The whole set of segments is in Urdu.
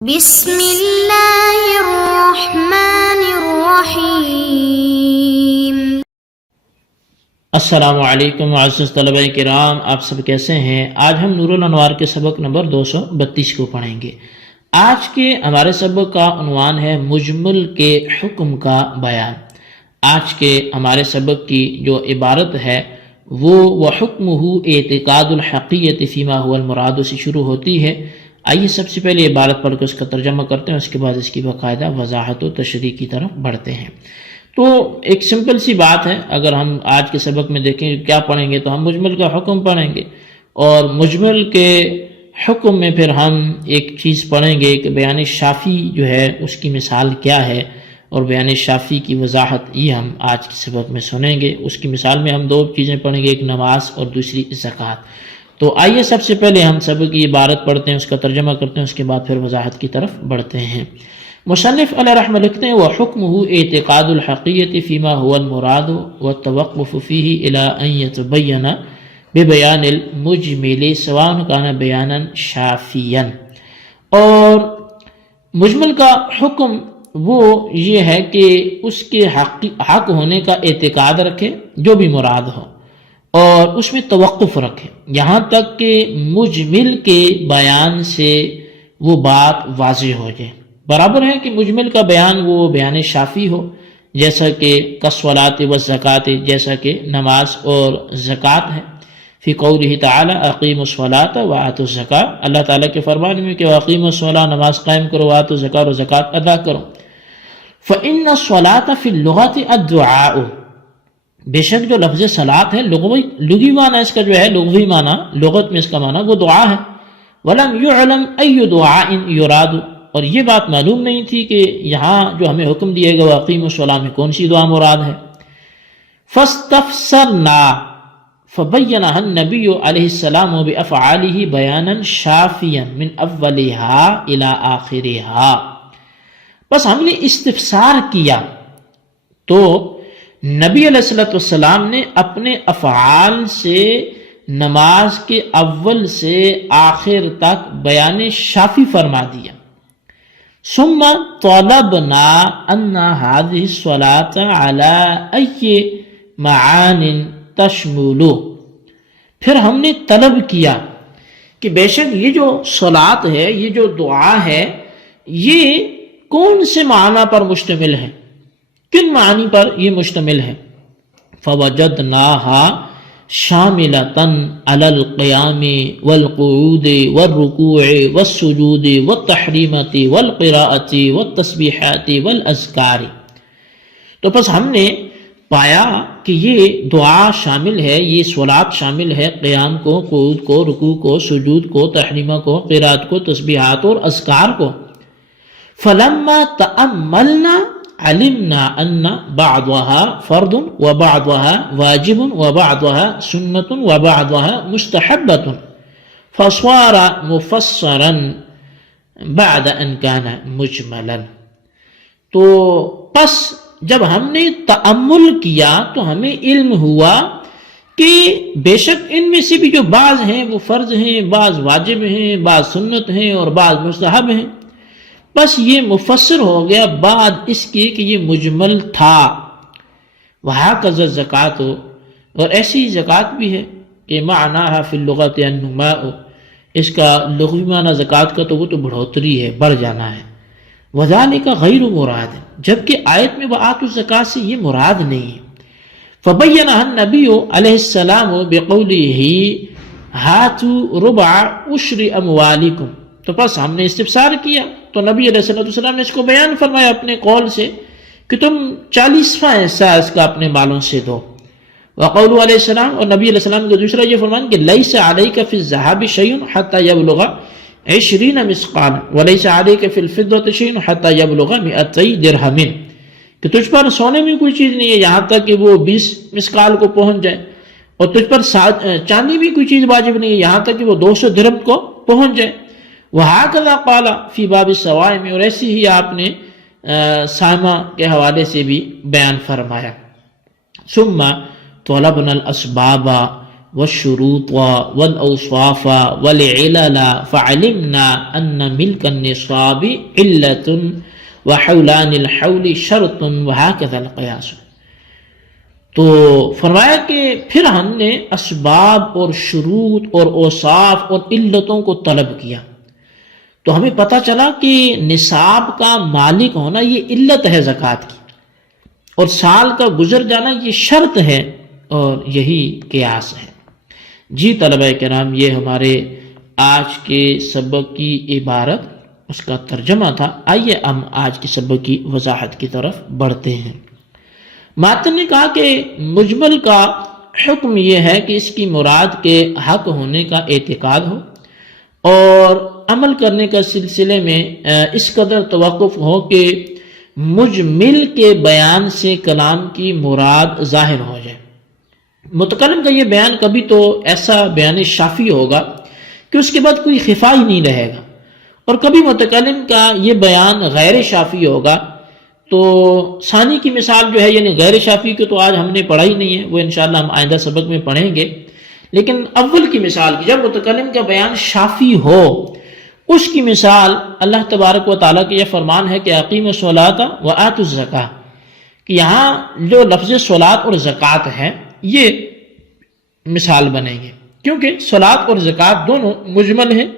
بسم اللہ الرحمن الرحیم۔ السلام علیکم معزز طلبہ کرام، آپ سب کیسے ہیں؟ آج ہم نور الانوار کے سبق نمبر 232 کو پڑھیں گے۔ آج کے ہمارے سبق کا عنوان ہے مجمل کے حکم کا بیان۔ آج کے ہمارے سبق کی جو عبارت ہے وہ وَحُکْمُهُ اعتقاد الحقیۃ فیما هو المراد سے شروع ہوتی ہے۔ آئیے سب سے پہلے عبارت پڑھ کے اس کا ترجمہ کرتے ہیں، اس کے بعد اس کی باقاعدہ وضاحت و تشریح کی طرف بڑھتے ہیں۔ تو ایک سمپل سی بات ہے، اگر ہم آج کے سبق میں دیکھیں کیا پڑھیں گے تو ہم مجمل کا حکم پڑھیں گے، اور مجمل کے حکم میں پھر ہم ایک چیز پڑھیں گے کہ بیان شافی جو ہے اس کی مثال کیا ہے، اور بیان شافی کی وضاحت یہ ہم آج کے سبق میں سنیں گے۔ اس کی مثال میں ہم دو چیزیں پڑھیں گے، ایک نماز اور دوسری زکوٰۃ۔ تو آئیے سب سے پہلے ہم سبق کی عبارت پڑھتے ہیں، اس کا ترجمہ کرتے ہیں، اس کے بعد پھر وضاحت کی طرف بڑھتے ہیں۔ مصنف علیہ رحمہ لکھتے ہیں وَحُکْمُهُ اعتقاد الحقیۃ فیما هو المراد والتوقف فیہ الی ان یتبین ببیان المجمل سواء کان بیانا شافیا۔ اور مجمل کا حکم وہ یہ ہے کہ اس کے حق ہونے کا اعتقاد رکھے جو بھی مراد ہو، اور اس میں توقف رکھے یہاں تک کہ مجمل کے بیان سے وہ بات واضح ہو جائے۔ برابر ہے کہ مجمل کا بیان وہ بیان شافی ہو، جیسا کہ کالصلاۃ والزکوٰۃ، جیسا کہ نماز اور زکوٰۃ ہے۔ فی قولہ تعالی اقیموا الصلاۃ وآتوا الزکاۃ، اللہ تعالیٰ کے فرمان میں کہ اقیموا الصلاۃ، نماز قائم کرو، وآتوا الزکاۃ، اور زکوٰۃ ادا کرو۔ فإن الصلاۃ فی اللغۃ الدعاء، بے شک جو لفظ صلاۃ ہے لغوی معنی اس کا جو ہے، لغوی معنی لغت میں اس کا معنی وہ دعا ہے۔ وَلَمْ يُعْلَمْ أَيُّ دُعَاءٍ يُرَادُ، اور یہ بات معلوم نہیں تھی کہ یہاں جو ہمیں حکم دیے گا وَأَقِیمُوا الصَّلَاۃَ میں کون سی دعا مراد ہے۔ فَاسْتَفْسَرْنَا، فَبَيَّنَهَا النَّبِيُّ علیہ السلام بِأَفْعَالِهِ بَيَانًا شَافِيًا مِنْ أَوَّلِهَا إِلَىٰ آخِرِهَا۔ بس ہم نے استفسار کیا تو نبی علیہ السلام نے اپنے افعال سے نماز کے اول سے آخر تک بیان شافی فرما دیا۔ ثم طلبنا ان هذه الصلاة على اي معان تشمل، پھر ہم نے طلب کیا کہ بے شک یہ جو صلاۃ ہے، یہ جو دعا ہے، یہ کون سے معنی پر مشتمل ہے، کن معنی پر یہ مشتمل ہے۔ فوجدناها شاملة على القيام والقعود والركوع والسجود والتحريمة والقراءة والتسبيحات والأذكار، تو بس ہم نے پایا کہ یہ دعا شامل ہے، یہ صلاۃ شامل ہے قیام کو، قعود کو، رکوع کو، سجود کو، تحریمہ کو، قراءت کو، تسبیحات اور اذکار کو۔ فلما تأملنا علمنا ان بعضها فرض وبعضها واجب وبعضها سنة وبعضها مستحبة فصار مفسرا بعد ان كان مجملا۔ تو پس جب ہم نے تأمل کیا تو ہمیں علم ہوا کہ بے شک ان میں سے بھی جو بعض ہیں وہ فرض ہیں، بعض واجب ہیں، بعض سنت ہیں، اور بعض مستحب ہیں۔ بس یہ مفسر ہو گیا بعد اس کی کہ یہ مجمل تھا۔ وَهَكَذَا الزَّكَاةُ، اور ایسی زکوٰۃ بھی ہے کہ معناها فی اللغۃ النماء، اس کا لغوی معنی زکوٰۃ کا تو وہ تو بڑھوتری ہے، بڑھ جانا ہے۔ وَذَلِكَ غَيْرُ مُرَادٍ، جبکہ آیت میں وَآتُوا الزَّكَاةَ سے یہ مراد نہیں ہے۔ فَبَيَّنَهَا النَّبِيُّ علیہ السلام بِقَوْلِهِ هَاتُوا رُبْعَ عُشْرِ أَمْوَالِكُمْ، تو بس ہم نے استفسار کیا تو نبی علیہ السلام نے اس کو بیان فرمایا اپنے قول سے کہ تم 40واں حصہ اس کا اپنے مالوں سے دو۔ وقول علیہ السلام، اور نبی علیہ السلام کا دوسرا یہ فرمان کہ لیس علیک فی الذهب شیء حتی یبلغ 20 مثقال ولیس علیک فی الفضة شیء حتی یبلغ 200 درہم، کہ تجھ پر سونے میں کوئی چیز نہیں ہے یہاں تک کہ وہ 20 مثقال کو پہنچ جائے، اور تجھ پر چاندی بھی کوئی چیز واجب نہیں ہے یہاں تک کہ وہ 200 درہم کو پہنچ جائے۔ وَهَكَذَا قَالَ فِي بَابِ الصَّوَائِمِ، اور ایسی ہی آپ نے سائمہ کے حوالے سے بھی بیان فرمایا۔ ثُمَّ طَلَبْنَا الْأَسْبَابَ والشروط والأوصاف والعلل فعلمنا أن ملك النصاب علة وحولان الحول شرط وهكذا القياس. تو فرمایا کہ پھر ہم نے اسباب اور شروط اور اوصاف اور علتوں کو طلب کیا تو ہمیں پتہ چلا کہ نصاب کا مالک ہونا یہ علت ہے زکوٰۃ کی، اور سال کا گزر جانا یہ شرط ہے، اور یہی قیاس ہے. جی طلبہ کرام، یہ ہمارے آج کے سبق کی عبارت، اس کا ترجمہ تھا. آئیے ہم آج کے سبق کی وضاحت کی طرف بڑھتے ہیں. ماتن نے کہا کہ مجمل کا حکم یہ ہے کہ اس کی مراد کے حق ہونے کا اعتقاد ہو اور عمل کرنے کا سلسلے میں اس قدر توقف ہو کہ مجمل کے بیان سے کلام کی مراد ظاہر ہو جائے. متکلم کا یہ بیان کبھی تو ایسا بیان شافی ہوگا کہ اس کے بعد کوئی خفا ہی نہیں رہے گا، اور کبھی متکلم کا یہ بیان غیر شافی ہوگا. تو ثانی کی مثال جو ہے یعنی غیر شافی کی تو آج ہم نے پڑھا ہی نہیں ہے، وہ انشاءاللہ ہم آئندہ سبق میں پڑھیں گے. لیکن اول کی مثال کی، جب متکلم کا بیان شافی ہو، اس کی مثال اللہ تبارک و تعالیٰ کے یہ فرمان ہے کہ اقیم الصلاۃ وآتوا الزکاۃ، کہ یہاں جو لفظ صلاۃ اور زکوٰۃ ہے یہ مثال بنیں گے، کیونکہ صلاۃ اور زکوٰۃ دونوں مجمل ہیں.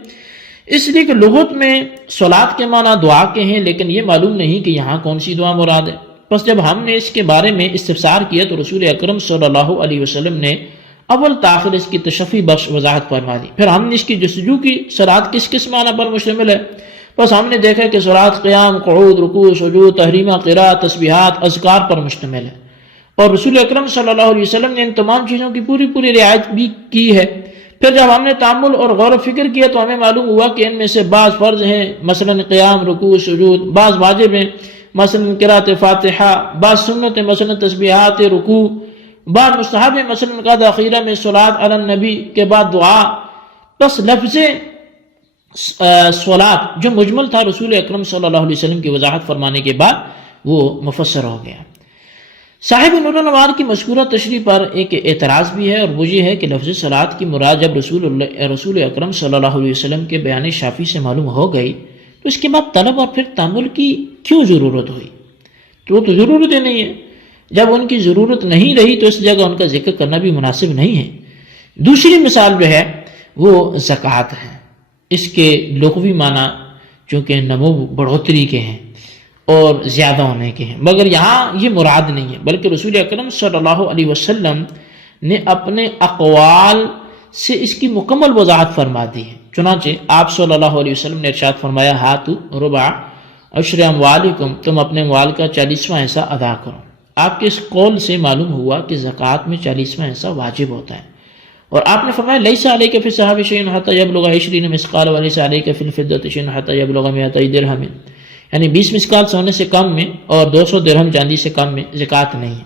اس لیے کہ لغت میں صلاۃ کے معنی دعا کے ہیں، لیکن یہ معلوم نہیں کہ یہاں کون سی دعا مراد ہے. بس جب ہم نے اس کے بارے میں استفسار کیا تو رسول اکرم صلی اللہ علیہ وسلم نے اول تاخیر اس کی تشفی بخش وضاحت فرما دی. پھر ہم نے اس کی جستجو کی صلاۃ کس معنی پر مشتمل ہے. بس ہم نے دیکھا کہ صلاۃ قیام، قعود، رکوع، سجود، تحریمہ، قراءت، تسبیحات، اذکار پر مشتمل ہے، اور رسول اکرم صلی اللہ علیہ وسلم نے ان تمام چیزوں کی پوری رعایت بھی کی ہے. پھر جب ہم نے تأمل اور غور و فکر کیا تو ہمیں معلوم ہوا کہ ان میں سے بعض فرض ہیں، مثلا قیام، رکوع، سجود، بعض واجب ہیں، مثلا قراءت فاتحہ، بعض سنت ہیں، مثلا تسبیحات، رکوع، بعض مستحب ہیں، مثلا قد اخیرہ میں صلاۃ علی النبی کے بعد دعا. بس لفظ صلاۃ جو مجمل تھا رسول اکرم صلی اللہ علیہ وسلم کی وضاحت فرمانے کے بعد وہ مفسر ہو گیا. صاحب نور الانوار کی مذکورہ تشریح پر ایک اعتراض بھی ہے، اور وہ یہ ہے کہ لفظ صلاۃ کی مراد جب رسول اکرم صلی اللہ علیہ وسلم کے بیان شافی سے معلوم ہو گئی تو اس کے بعد طلب اور پھر تأمل کی کیوں ضرورت ہوئی؟ تو وہ تو ضرورت ہی نہیں ہے. جب ان کی ضرورت نہیں رہی تو اس جگہ ان کا ذکر کرنا بھی مناسب نہیں ہے. دوسری مثال جو ہے وہ زکوٰۃ ہے. اس کے لغوی معنی چونکہ نمو بڑھوتری کے ہیں اور زیادہ ہونے کے ہیں، مگر یہاں یہ مراد نہیں ہے، بلکہ رسول اکرم صلی اللہ علیہ وسلم نے اپنے اقوال سے اس کی مکمل وضاحت فرما دی ہے. چنانچہ آپ صلی اللہ علیہ وسلم نے ارشاد فرمایا ہاتوا ربع عشر اموالکم، تم اپنے اموال کا 40واں حصہ ادا کرو. آپ کے اس قول سے معلوم ہوا کہ زکوٰۃ میں 40واں حصہ واجب ہوتا ہے، اور آپ نے فرمایا لیس علیک فی الصحاب شیء حتی یبلغ 20 مثقال ولیس علیک فی الفضة شیء حتی یبلغ 200 درہم، یعنی 20 مثقال سونے سے کم میں اور 200 درہم چاندی سے کم میں زکوٰۃ نہیں ہے.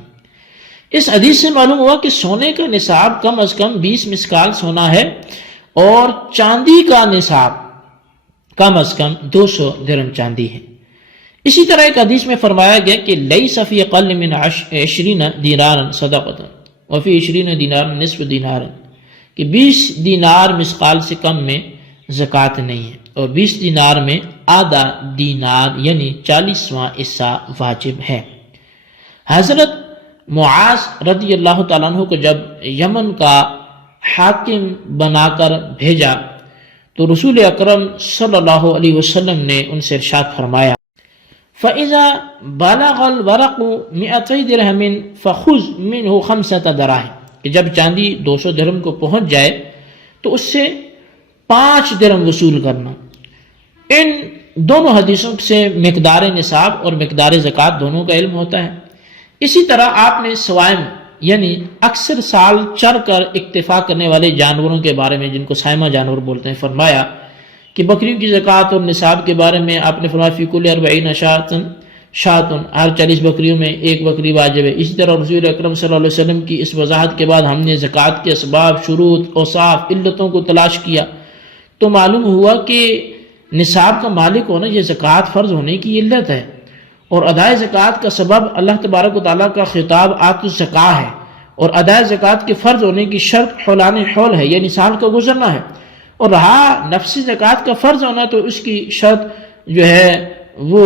اس حدیث سے معلوم ہوا کہ سونے کا نصاب کم از کم 20 مثقال سونا ہے، اور چاندی کا نصاب کم از کم 200 درہم چاندی ہے. اسی طرح ایک حدیث میں فرمایا گیا کہ لیس فی اقل من 20 دینارا صدقۃ وفی 20 دینارا نصف دینار، کہ 20 دینار مثقال سے کم میں زکوٰۃ نہیں ہے، اور 20 دینار میں آدھا دینار یعنی 40واں حصہ واجب ہے. حضرت معاذ رضی اللہ تعالیٰ عنہ کو جب یمن کا حاکم بنا کر بھیجا تو رسول اکرم صلی اللہ علیہ وسلم نے ان سے ارشاد فرمایا فَإِذَا بَلَغَ الْوَرَقُ 200 درہم فَخُذْ مِنْهُ 5 دراہم، کہ جب چاندی 200 درہم کو پہنچ جائے تو اس سے 5 درہم وصول کرنا. ان دونوں حدیثوں سے مقدار نصاب اور مقدار زکوٰۃ دونوں کا علم ہوتا ہے. اسی طرح آپ نے سوائم یعنی اکثر سال چر کر اکتفا کرنے والے جانوروں کے بارے میں، جن کو سائمہ جانور بولتے ہیں، فرمایا کہ بکریوں کی زکوٰۃ اور نصاب کے بارے میں آپ نے فرمایا فی کل 40 شاۃ، ہر 40 بکریوں میں ایک بکری واجب ہے. اسی طرح رسول اکرم صلی اللہ علیہ وسلم کی اس وضاحت کے بعد ہم نے زکوٰۃ کے اسباب، شروط، اوصاف، علتوں کو تلاش کیا تو معلوم ہوا کہ نصاب کا مالک ہونا یہ زکوٰۃ فرض ہونے کی علت ہے، اور ادائے زکوٰۃ کا سبب اللہ تبارک و تعالیٰ کا خطاب آتوا الزکاۃ ہے، اور ادائے زکوٰۃ کے فرض ہونے کی شرط حولان حول ہے، یعنی سال کا گزرنا ہے، اور رہا نفسی زکوٰۃ کا فرض ہونا تو اس کی شرط جو ہے وہ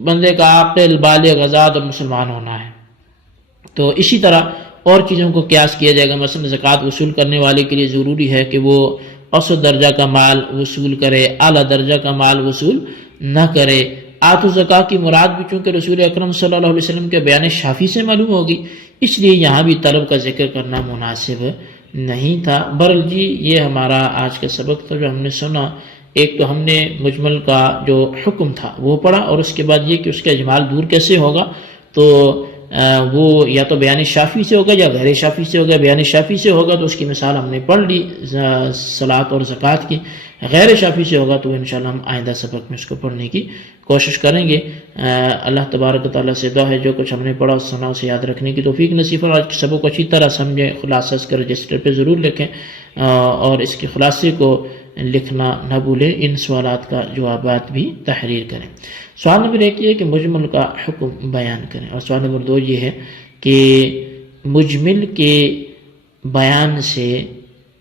بندے کا عاقل بالغ آزاد اور مسلمان ہونا ہے۔ تو اسی طرح اور چیزوں کو قیاس کیا جائے گا، مثلا زکوٰۃ وصول کرنے والے کے لیے ضروری ہے کہ وہ اوسط درجہ کا مال وصول کرے، اعلیٰ درجہ کا مال وصول نہ کرے۔ آت الزکوٰۃ کی مراد بھی چونکہ رسول اکرم صلی اللہ علیہ وسلم کے بیان شافی سے معلوم ہوگی، اس لیے یہاں بھی طلب کا ذکر کرنا مناسب نہیں تھا۔ برل جی یہ ہمارا آج کا سبق تھا جو ہم نے سنا۔ ایک تو ہم نے مجمل کا جو حکم تھا وہ پڑھا، اور اس کے بعد یہ کہ اس کا اجمال دور کیسے ہوگا، تو وہ یا تو بیان شافی سے ہوگا یا غیر شافی سے ہوگا۔ بیان شافی سے ہوگا تو اس کی مثال ہم نے پڑھ لی صلاۃ اور زکوٰۃ کی، غیر شافی سے ہوگا تو انشاءاللہ ہم آئندہ سبق میں اس کو پڑھنے کی کوشش کریں گے۔ اللہ تبارک و تعالیٰ سے دعا ہے جو کچھ ہم نے پڑھا سنا اسے یاد رکھنے کی توفیق نصیب اور آج کے سبق کو اچھی طرح سمجھیں، خلاصہ اس کے رجسٹر پہ ضرور لکھیں اور اس کے خلاصے کو لکھنا نہ بھولیں۔ ان سوالات کا جوابات بھی تحریر کریں۔ سوال نمبر 1 یہ ہے کہ مجمل کا حکم بیان کریں، اور سوال نمبر 2 یہ ہے کہ مجمل کے بیان سے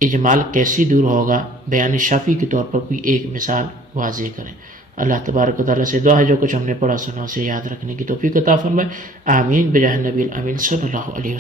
اجمال کیسے دور ہوگا، بیان شافی کے طور پر کوئی ایک مثال واضح کریں۔ اللہ تبارک و تعالیٰ سے دعا ہے جو کچھ ہم نے پڑھا سنا اسے یاد رکھنے کی توفیق عطا فرمائے، آمین بجاہ نبی الامین صلی اللہ علیہ وسلم۔